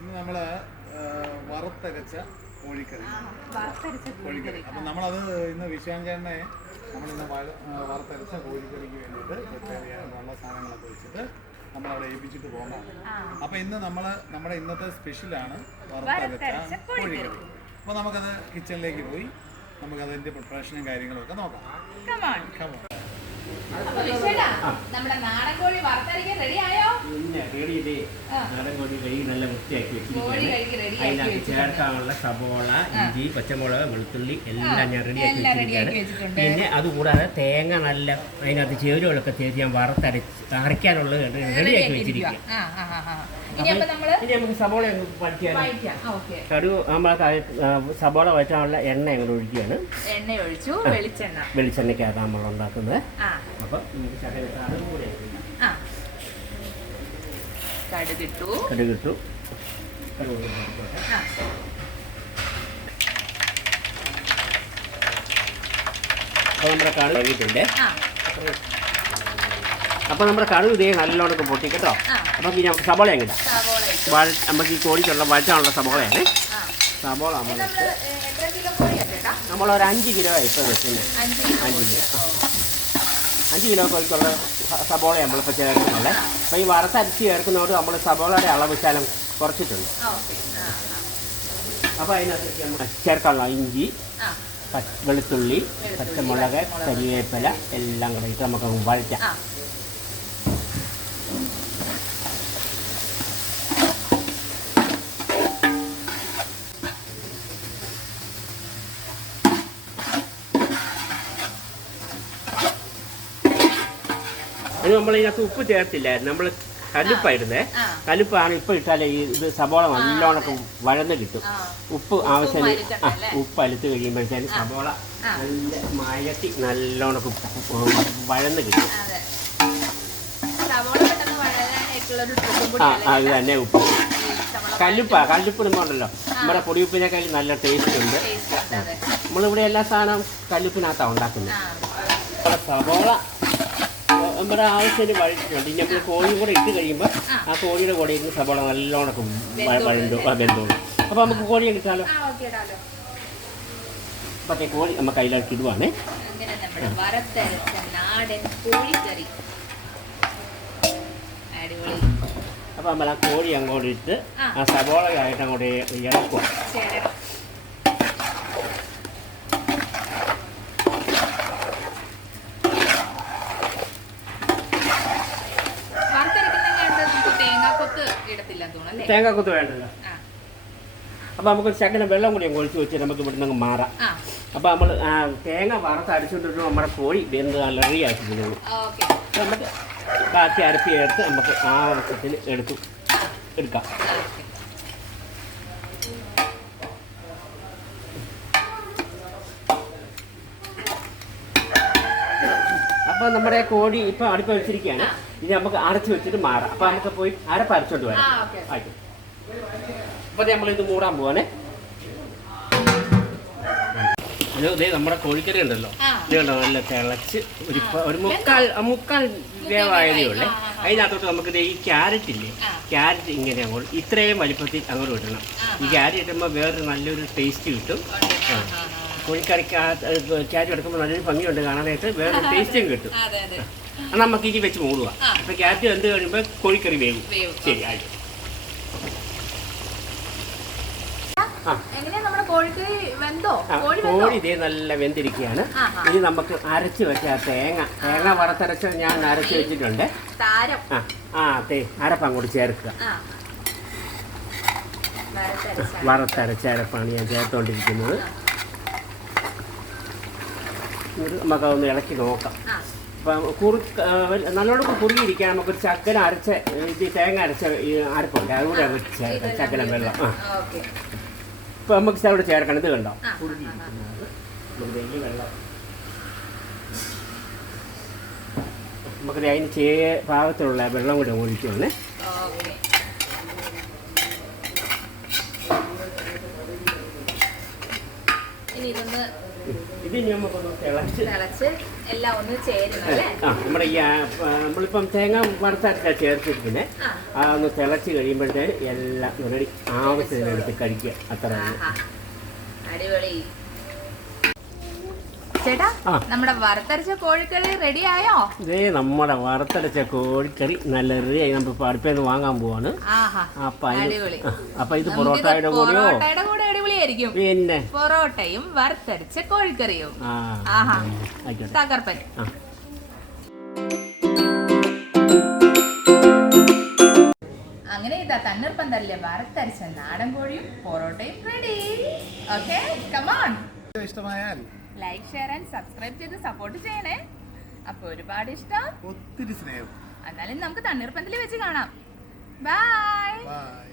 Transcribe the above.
ഇന്ന് നമ്മൾ വറുത്തരച്ച കോഴിക്കറി. കോഴിക്കറി. അപ്പം നമ്മളത് ഇന്ന് വിശ്വാൻ ചേട്ടനെ നമ്മളിന്ന് വറുത്തരച്ച കോഴിക്കറിക്ക് വേണ്ടിയിട്ട് ചെയ്യാനുള്ള സാധനങ്ങളൊക്കെ വെച്ചിട്ട് നമ്മളവിടെ ഏൽപ്പിച്ചിട്ട് പോകുന്നതാണ് അപ്പം ഇന്ന് നമ്മൾ നമ്മുടെ ഇന്നത്തെ സ്പെഷ്യലാണ് വറുത്തരച്ച കോഴിക്കറി. അപ്പോൾ നമുക്കത് കിച്ചണിലേക്ക് പോയി നമുക്ക് നമുക്കതിന്റെ പ്രിപ്പറേഷനും കാര്യങ്ങളും ഒക്കെ നോക്കാം നമ്മുടെ നാടൻ കോഴി വറുത്തരയ്ക്കാൻ റെഡി ആയോ? പിന്നെ റെഡിയില്ലേ ആ. നാടൻ കോഴി കഴുകി നല്ല വൃത്തിയാക്കി കോഴി വെച്ചിരിക്കുകയാണ് കഴുകി റെഡിയാക്കി അതിനകത്ത് വെച്ചിട്ടുണ്ട്. ചേർക്കാനുള്ള സബോള ഇഞ്ചി പച്ചമുളക് വെളുത്തുള്ളി എല്ലാം ഞാൻ റെഡിയാക്കി വെച്ചിരിക്കുകയാണ്. വെച്ചിട്ടുണ്ട്. പിന്നെ അതുകൂടാതെ തേങ്ങ നല്ല അതിനകത്ത് ചേരുവകളൊക്കെ തേച്ച് ഞാൻ വറുത്തരച്ച് അരയ്ക്കാനുള്ളത് റെഡിയാക്കി വെച്ചിരിക്കുക ഇനി നമുക്ക് സബോള വയറ്റാനുള്ള കടുവ് നമ്മൾ സബോള വഴറ്റാനുള്ള എണ്ണ ഞങ്ങൾ ഒഴിക്കുകയാണ്. എണ്ണ ഒഴിച്ചു വെളിച്ചെണ്ണ. വെളിച്ചെണ്ണയ്ക്കകത്താണ് നമ്മൾ ഉണ്ടാക്കുന്നത്. അപ്പൊ നമുക്ക്. ആ കടുകിട്ടു. കടുകിട്ടു. അപ്പോൾ നമ്മുടെ കടുക് കഴുകിയിട്ടുണ്ട്. ആ. അപ്പോൾ നമ്മുടെ കടുക് ഇതേ നല്ലോണം പൊട്ടി കേട്ടോ? ആ. അപ്പം പിന്നെ നമുക്ക് സബോള അങ്ങ് ഇടാം. വഴ നമുക്ക് ഈ കോഴിക്കുള്ള വഴറ്റാനുള്ള സബോളയാണ് സബോള നമ്മൾ നമ്മളൊരു അഞ്ച് കിലോ ഇപ്പോൾ വെക്കുന്നത് അഞ്ച് കിലോ അഞ്ച് കിലോ കോഴിക്കുള്ള സബോള നമ്മളിപ്പോൾ ചേർക്കുന്നുള്ളത് അപ്പോൾ ഈ വറുത്തരച്ച് ചേർക്കുന്നതോട് നമ്മൾ സബോളയുടെ അളവ് ശകലം കുറച്ചിട്ടുണ്ട്. അപ്പോൾ അതിനകത്ത് നമ്മൾ ചേർക്കാനുള്ള ഇഞ്ചി വെളുത്തുള്ളി പച്ചമുളക് കരിവേപ്പില എല്ലാം കൂടെ ഇട്ട് നമുക്ക് വഴിക്കാം വഴറ്റാം. അതിന് നമ്മൾ ഇതിനകത്ത് ഉപ്പ് ചേർത്തില്ലായിരുന്നു. നമ്മൾ കല്ലുപ്പായിരുന്നേ. കലുപ്പാണ് കല്ലുപ്പാണ് ഇപ്പോൾ ഇട്ടാലേ ഈ ഇത് സബോള നല്ലോണം വഴന്ന് കിട്ടും. ഉപ്പ് ആവശ്യം? ഉപ്പ് അലുത്ത് കഴിയുമ്പോഴത്തേന് സബോള നല്ല മയത്തി നല്ലോണം വഴന്ന് കിട്ടും. ആ അത്. തന്നെ ഉപ്പ്. കല്ലുപ്പ കല്ലുപ്പ് ഇടുമ്പോണ്ടല്ലോ. നമ്മുടെ പൊടി ഉപ്പിനേക്കാൾ നല്ല ടേസ്റ്റ് ഉണ്ട്. നമ്മളിവിടെ എല്ലാ സാധനവും കല്ലുപ്പിനകത്താണ് ഉണ്ടാക്കുന്നത് സബോള നമ്മുടെ ആവശ്യത്തിന് ഇനി നമ്മൾ കോഴിയും കൂടെ ഇട്ട് കഴിയുമ്പോൾ ആ. കോഴിയുടെ കൂടെ ഇരുന്ന് സബോള നല്ലോണം വഴണ്ടു വെന്തോളൂ അപ്പോൾ നമുക്ക് കോഴി എടുക്കാമല്ലോ അപ്പോൾ കോഴി നമ്മൾ കയ്യിലാക്കി ഇടുവാണ്. അപ്പം അപ്പോൾ നമ്മൾ ആ കോഴി അങ്ങോട്ട് ഇട്ട് ആ. സവാളയായിട്ട് അങ്ങോട്ട് ഇളക്കുക ചേരണം വറുത്തരക്കുന്നതിനകത്ത് നമുക്ക് തേങ്ങാക്കൊത്ത് ഇടത്തില്ലെന്ന് തോന്നുന്നു അല്ലേ തേങ്ങാക്കൊത്ത് വേണ്ടല്ലോ. അപ്പോൾ നമുക്ക് ശകലം വെള്ളം കൂടി ഒഴിച്ച് വെച്ച് നമുക്ക് ഇവിടുന്ന് അങ്ങ് മാറാം. അപ്പോൾ നമ്മൾ തേങ്ങ വറുത്ത് അടിച്ചുകൊണ്ടിട്ട് നമ്മുടെ കോഴി വെന്ത് നല്ല റെഡിയാക്കി തരുള്ളൂ നമുക്ക് കാച്ചി അരപ്പി എടുത്ത് നമുക്ക് ആ ആവശ്യത്തിന് എടുത്തു എടുക്കാം. അപ്പോൾ നമ്മുടെ കോഴി ഇപ്പോൾ അടുപ്പ് വെച്ചിരിക്കുകയാണ്. ഇനി നമുക്ക് അടച്ച് വെച്ചിട്ട് മാറാം. അപ്പോൾ നമുക്ക് പോയി അരപ്പ് അരച്ചോണ്ട് വരാം. അപ്പൊ ആയിട്ട് അപ്പോൾ നമ്മളിത് മൂടാൻ പോവാണേ. ഇതേ നമ്മുടെ കോഴിക്കറി ഉണ്ടല്ലോ. ഇതുണ്ടോ നല്ല തിളച്ച് ഒരു ഒരു മുക്കാൽ മുക്കാൽ വേവായതേ ഉള്ളേ. അതിനകത്തോട്ട് നമുക്ക് ഈ ക്യാരറ്റ് ഇല്ലേ. ക്യാരറ്റ് ഇങ്ങനെ അങ്ങോട്ട് ഇത്രയും വലിപ്പത്തിൽ അങ്ങോട്ട് വിടണം ഈ ക്യാരറ്റ് ഇടുമ്പോൾ വേറൊരു നല്ലൊരു ടേസ്റ്റ് കിട്ടും. ആ. കോഴിക്കറിക്ക് ക്യാരറ്റ് എടുക്കുമ്പോൾ നല്ലൊരു ഭംഗിയുണ്ട് കാണാനായിട്ട്. വേറെ ടേസ്റ്റും കിട്ടും. അതെ അതെ. അത് നമുക്ക് ഇനി വെച്ച് മൂടുക. അപ്പൊ ക്യാരറ്റ് വെന്ത് കഴിയുമ്പോൾ കോഴിക്കറി വേവും. ശരി ആയി ആ എങ്ങനെയാ നമ്മുടെ കോഴിക്കറി വെന്തോ? ആ, കോഴി ഇതേ നല്ല വെന്തിരിക്കുകയാണ്. ഇനി നമുക്ക് അരച്ച് വെച്ച ആ തേങ്ങ. തേങ്ങ വറുത്തരച്ച് ഞാൻ അരച്ച് വെച്ചിട്ടുണ്ട്. താരം. ആ തേ അരപ്പ് അങ്ങോട്ട് ചേർക്കുക. ആ. വറുത്തരച്ച വറുത്തരച്ച അരപ്പാണ് ഞാൻ ചേർത്തുകൊണ്ടിരിക്കുന്നത് ഇത് നമുക്കതൊന്ന് ഇളക്കി നോക്കാം. അപ്പം കുറു നല്ലോണം കുറുകിയിരിക്കാൻ നമുക്കൊരു ചക്കന അരച്ച ഇത് തേങ്ങ അരച്ച ഈ അരപ്പുണ്ട്. അതുകൂടെ ചേർക്കാം ചക്കന വെള്ളം. ആ. ഇപ്പം നമുക്ക് അവിടെ ചേർക്കണം. ഇത് കണ്ടോ? കുറുകിയിരിക്കുന്നത്. നമുക്ക് ഈ വെള്ളം. നമുക്ക് അതിന് ചേ പാകത്തിലുള്ള വെള്ളം കൂടെ ഒഴിക്കുവാണ്. ഇനി ഇതൊന്ന് ഇത് ഇനി നമുക്കൊന്ന് തിളച്ച്. തിളച്ച് എല്ലാം ഒന്ന് ചേരുന്നു അല്ലേ? ആ നമ്മുടെ ഈ ആ, ആ, നമ്മളിപ്പം തേങ്ങ വറുത്തരച്ചാ ചേർത്തിരിക്കുന്നത് ആ. ഒന്ന് തിളച്ച് കഴിയുമ്പോഴത്തേന് എല്ലാം റെഡി ആവശ്യത്തിനെടുത്ത് കഴിക്കുക. അത്ര തന്നെ. ആഹാ. അടിപൊളി. ചേട്ടാ. നമ്മുടെ വറുത്തരച്ച കോഴിക്കറി റെഡി ആയോ? ഇതേ നമ്മുടെ വറുത്തരച്ച കോഴിക്കറി നല്ല റെഡിയായി നമ്മളിപ്പോൾ അടുപ്പിൽ നിന്ന് വാങ്ങാൻ പോവാണ്. അപ്പൊ ഇത് പൊറോട്ടയുടെ കൂടെയോ? പൊറോട്ടയുടെ കൂടെ അടിപൊളിയായിരിക്കും. പിന്നെ? പൊറോട്ടയും വറുത്തരച്ച കോഴിക്കറിയും. ആഹാ തകർപ്പൻ. അങ്ങനെ ഇതാ തണ്ണീർപ്പന്തല്ലേ വറുത്തരച്ച നാടൻ കോഴിയും പൊറോട്ടയും റെഡി ഓക്കെ കമാൺ ഇഷ്ടമായാൽ ലൈക്ക് ഷെയർ ആൻഡ് സബ്സ്ക്രൈബ് ചെയ്ത് സപ്പോർട്ട് ചെയ്യണേ. അപ്പൊ ഒരുപാട് ഇഷ്ടം. ഒത്തിരി സ്നേഹം. എന്നാലും നമുക്ക് തണ്ണീർപ്പന്തലിൽ വെച്ച് കാണാം. Bye bye